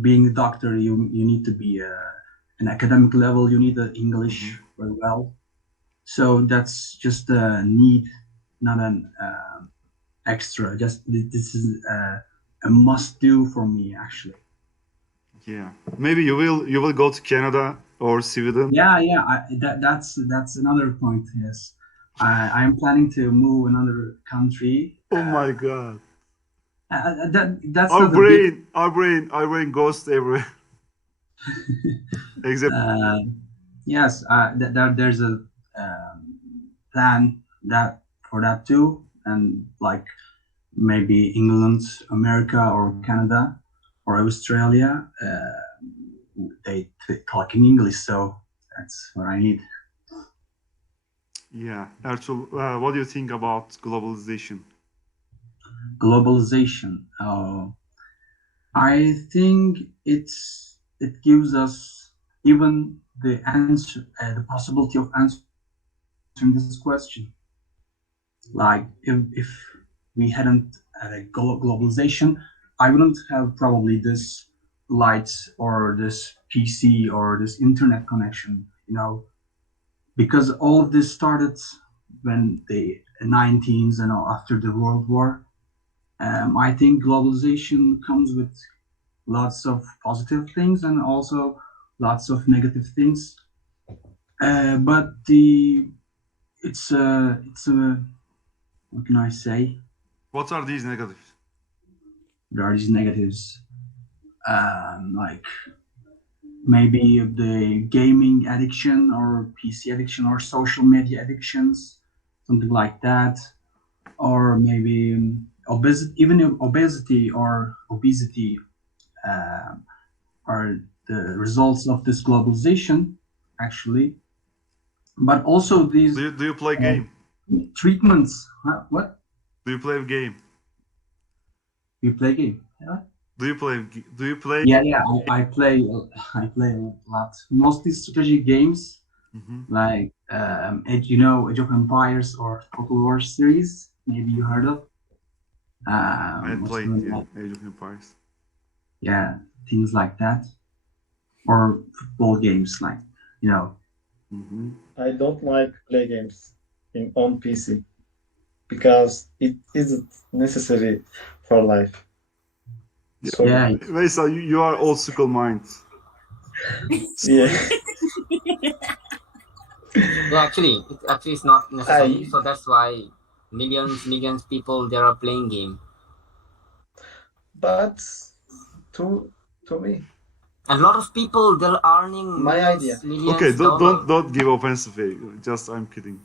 being a doctor, you need to be an academic level. You need the English very well. So that's just a need, not an extra. Just this is a must do for me, actually. Yeah, maybe you will go to Canada or Sweden. Yeah. That's another point. Yes, I am planning to move another country. Oh my God! That's our not brain goes everywhere. Except yes, there's a plan for that too, and like maybe England, America, or Canada, or Australia. They talk in English, so that's what I need. Yeah, Ertuğrul, what do you think about globalization? Globalization. I think it gives us even the answer, the possibility of answering this question. Like if we hadn't had a globalization, I wouldn't have probably this lights or this PC or this internet connection, because all of this started when the 19s and after the World War. I think globalization comes with lots of positive things and also lots of negative things. But the it's a what can I say? What are these negatives? There are these negatives, like maybe the gaming addiction or PC addiction or social media addictions, something like that, or maybe obesity, even obesity or obesity are the results of this globalization, actually. But also these Do you play game? treatments. What? Do you play game? You play game? Yeah. Do you play? Yeah, I play a lot. Mostly strategy games, like Age of Empires or Total War series. Maybe you heard of. I What's played the name? Age of Empires. Yeah, things like that, or football games, like you know. I don't like play games on PC because it isn't necessary for life. So Yeah, Veysel, you are old school mind. yeah, Yeah, actually, it's not necessary. I So that's why millions people they are playing game. but to me, A lot of people they're earning my idea. millions Okay, dollars. don't give offensive. Just I'm kidding.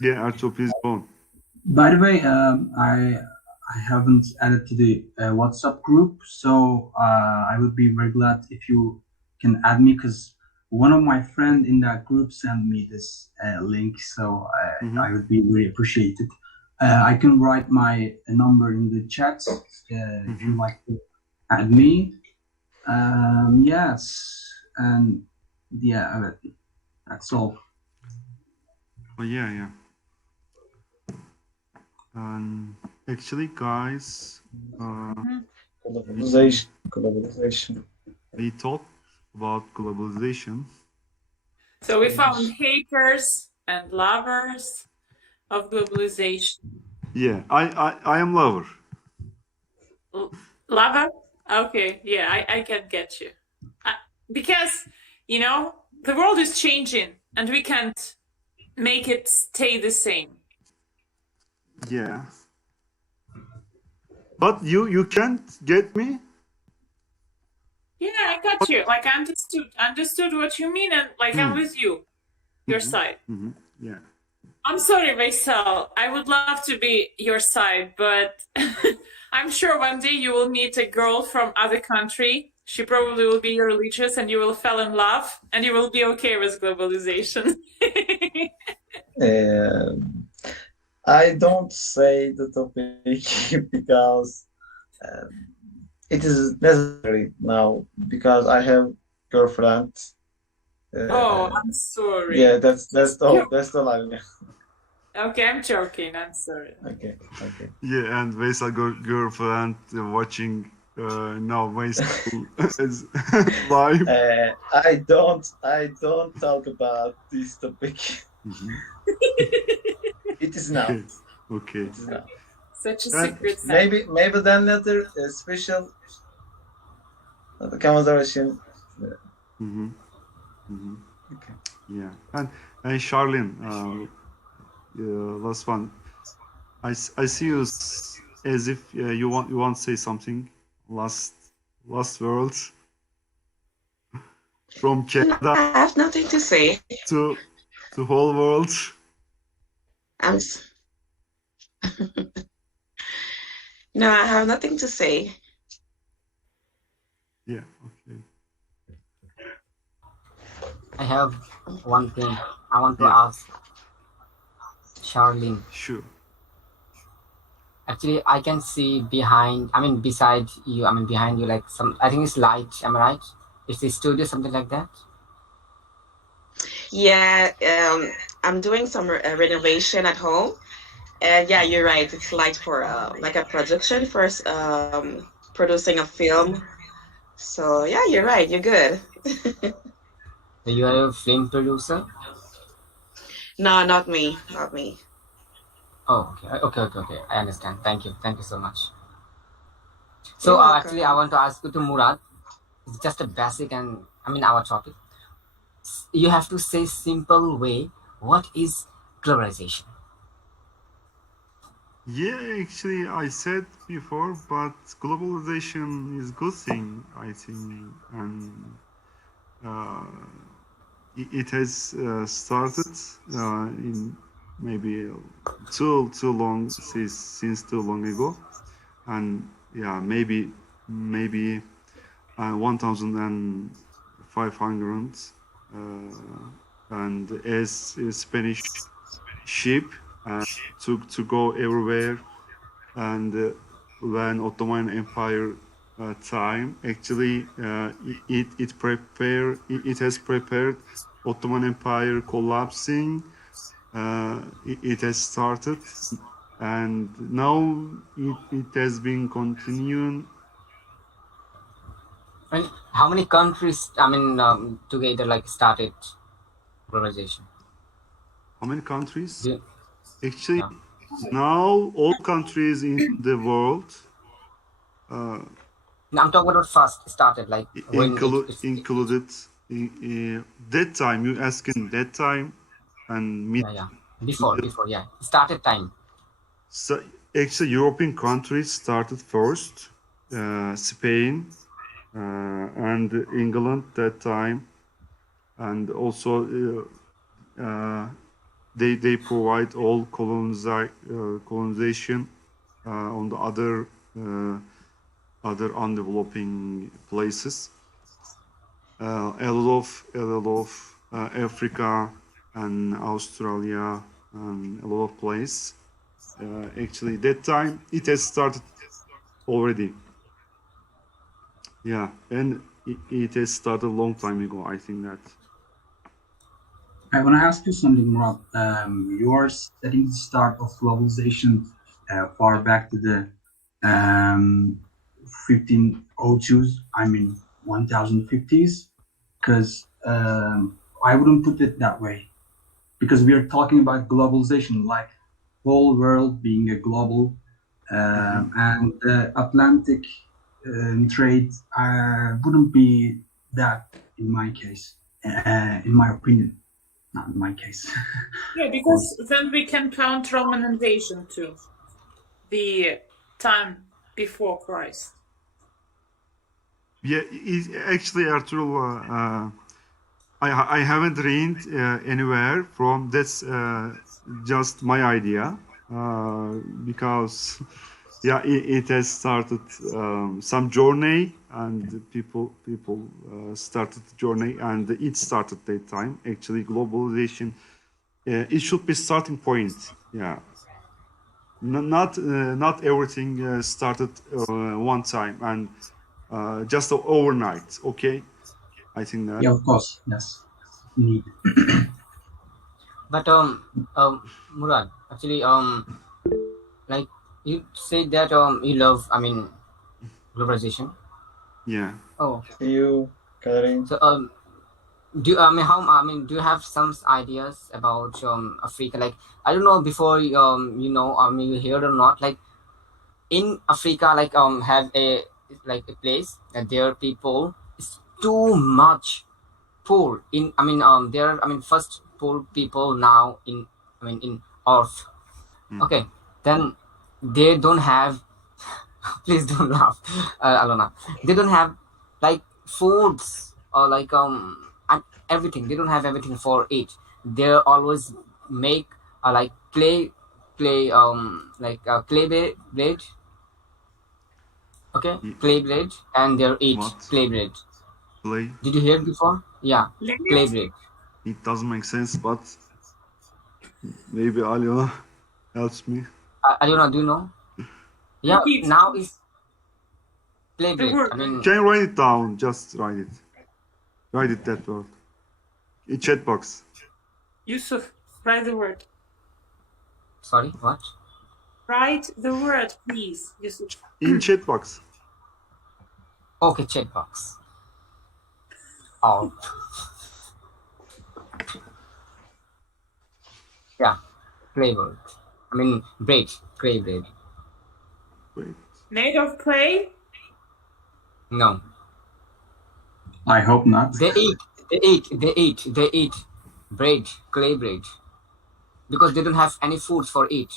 Yeah, Arthur, please go on. By the way, I haven't added to the WhatsApp group, so I would be very glad if you can add me, because one of my friend in that group sent me this link, so I would be very appreciated. I can write my number in the chat if you like to add me. Yes, and yeah, that's all. Oh, yeah. Actually, guys, Globalization. we talked about globalization. So we found haters and lovers of globalization. Yeah, I am lover. Lover? Okay, yeah, I can get you. Because, the world is changing and we can't make it stay the same. Yeah. But you can't get me? Yeah, I got you. Like, I understood what you mean, and like I'm with you, your side. Yeah. I'm sorry, Veysel. I would love to be your side, but I'm sure one day you will meet a girl from other country. She probably will be religious, and you will fall in love, and you will be okay with globalization. I don't say the topic because it is necessary now because I have girlfriend. Oh, I'm sorry. Yeah, that's all. That's all I know. Okay, I'm joking. I'm sorry. Okay. Yeah, and Veysel girlfriend watching now Veysel is live. I don't talk about this topic. It is now. Okay. It is now. Such a secret side. Maybe then another special conversation. Okay. Yeah, and Charlene, last one. I see you as if you want to say something. Last words from Canada I have nothing to say. to whole world. No, I have nothing to say. Yeah. Okay. I have one thing I want to ask Charlene. Sure. Actually, I can see beside you, behind you, like some, I think it's light, am I right? It's a studio, something like that? Yeah, I'm doing some renovation at home. And yeah, you're right. It's light for like a production for producing a film. So yeah, you're right. You're good. So you are a film producer? No, not me. Not me. Oh, okay. I understand. Thank you so much. So You're welcome. actually, I want to ask you to Murad. It's just a basic and our topic. You have to say simple way what is globalization? Yeah, actually, I said before, but globalization is good thing, I think, and uh, it has started in maybe too long since too long ago, and yeah, maybe 1,500, and as a Spanish ship to go everywhere, and when Ottoman Empire time, actually it has prepared Ottoman Empire collapsing. It has started, and now it has been continuing. I mean, how many countries, together like started globalization? How many countries? Do you- Actually, yeah. now all countries in the world, uh, No, I'm talking about first started, like when included that time. You asking that time and mid. yeah, before, yeah, started time. So actually, European countries started first, Spain and England that time, and also they provide all colonization on the other undeveloping places. A lot of Africa and Australia and a lot of places. Actually, that time it has started already. Yeah, and it has started a long time ago. I think that. I want to ask you something, Rob. You are setting the start of globalization far back to the 1502s, 1050s, because I wouldn't put it that way. Because we are talking about globalization, like whole world being a global, and the Atlantic trade wouldn't be that in my case, in my opinion. Not in my case. Yeah, because then we can count Roman invasion too. The time before Christ. Yeah, actually, Arturo, I haven't read anywhere from. That's just my idea, because yeah, it has started some journey, and people started the journey, and it started that time. Actually, globalization, it should be starting point. Yeah, not everything started one time and just overnight. Okay, I think that. Yeah, of course. Yes. Indeed. But Murad, actually, like you said that you love, globalization. Yeah. Oh, See you, Karim. so do I mean how I mean do you have some ideas about Africa? Like I don't know before you heard or not. Like in Africa, like have a place that their people is too much poor. There are first poor people now in Earth. Okay, then they don't have. Please don't laugh, Alona. They don't have like foods or and everything. They don't have everything for it. They always make like blade. Okay, clay blade, and they eat What? clay blade. Play? Did you hear it before? Yeah, clay Limit? blade. It doesn't make sense, but maybe Alio helps me. Alona, do you know? Yeah, Repeat now is clay the blade. word. Can you write it down? Just write it. Write it that word. In chat box. Yusuf, write the word. Sorry, what? Write the word, please, Yusuf. In chat box. Okay, chat box. Oh. Yeah, clay blade. Braid, clay blade. Wait. Made of clay? No. I hope not. They eat braid, clay braid. because they don't have any foods for eat.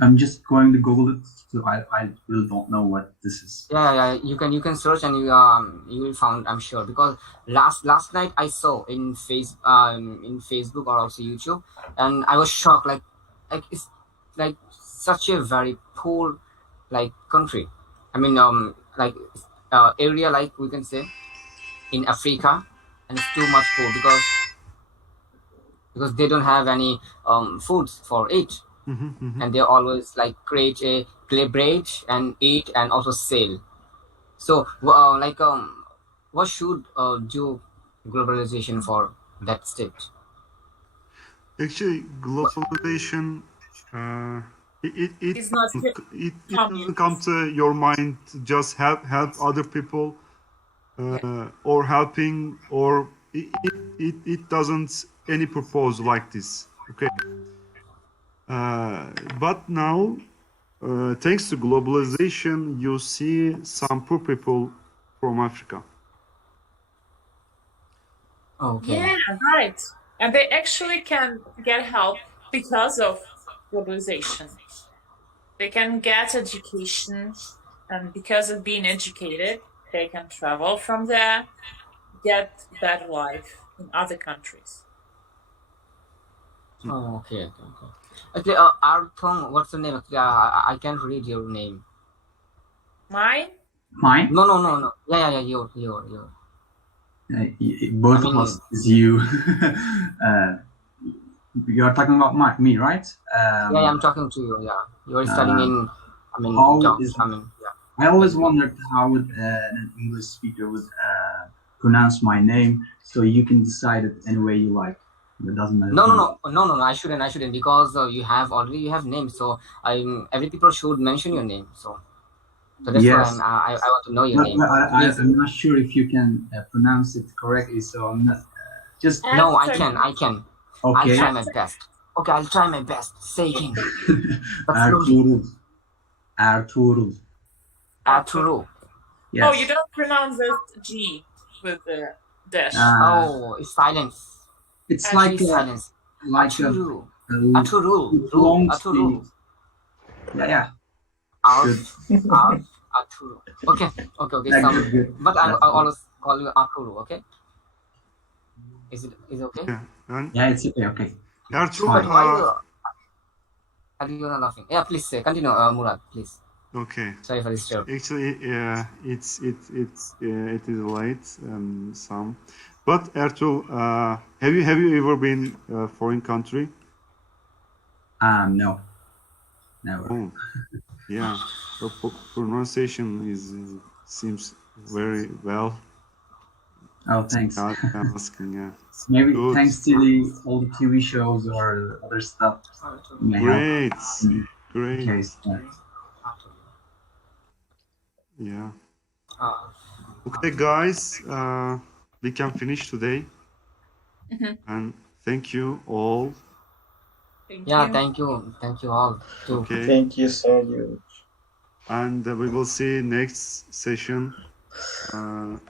I'm just going to Google it, so I really don't know what this is. Yeah, you can search and you will find, I'm sure, because last night I saw in Facebook or also YouTube, and I was shocked, like it's like such a very poor like country. I mean like area, like we can say in Africa, and it's too much poor because they don't have any foods for it, and they always like create a collaborate and eat and also sell. So what should do globalization for that state? Actually, globalization, It's not it doesn't come communist. to your mind to just help other people Yeah. or helping, or it doesn't any purpose like this. Okay, but now thanks to globalization, you see some poor people from Africa. Okay. Yeah, right. And they actually can get help because of globalization. They can get education, and because of being educated, they can travel from there, get better life in other countries. Oh, okay. Okay, Arthong, what's your name? Actually, I can't read your name. Mine? Mine? No. Yeah, your. Both I of mean, us is you. You are talking about me, right? yeah, I'm talking to you. Yeah, you're studying in. I mean, How is? yeah. I always wondered how would an English speaker would pronounce my name, so you can decide it any way you like. It doesn't matter. No. I shouldn't because you have names. So every people should mention your name. So that's why Yes, I want to know your but name. Please. I'm not sure if you can pronounce it correctly. So I'm not just No, I After can. okay. I'll try my best. Okay, I'll try my best. Say again. But Ertuğrul. Arturo. Yes. Oh, you don't pronounce the G with the dash. Oh, it's silence. It's Actually, like silence. Arturo. Yeah. Arturo. Okay. Good. But I'll always call you Arturo. Okay. Is it okay? Yeah, and Yeah, it's okay. Ertuğrul, But why are you not laughing? Yeah, please say. Continue, Murad, please. okay. Sorry for this joke. Actually, it is late, some. But Ertuğrul, have you ever been foreign country? No, never. Oh, yeah. The pronunciation seems very well. Oh, thanks. I'm asking, yeah. Maybe Good. thanks to all the TV shows or other stuff. Great. Okay. Yeah. Okay, guys, we can finish today. And thank you all. Thank you all too. Okay. Thank you so much. And we will see next session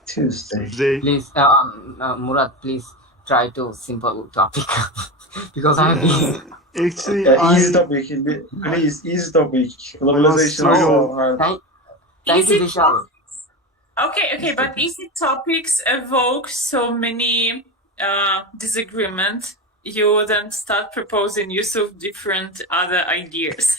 Tuesday. Please, Murad, please try to simple topic because I have been. Actually, Easy topic. Please, easy topic. Globalization is so hard. Thank you, Easy Vishal. Okay, but easy topics evoke so many disagreement. You then start proposing use of different other ideas.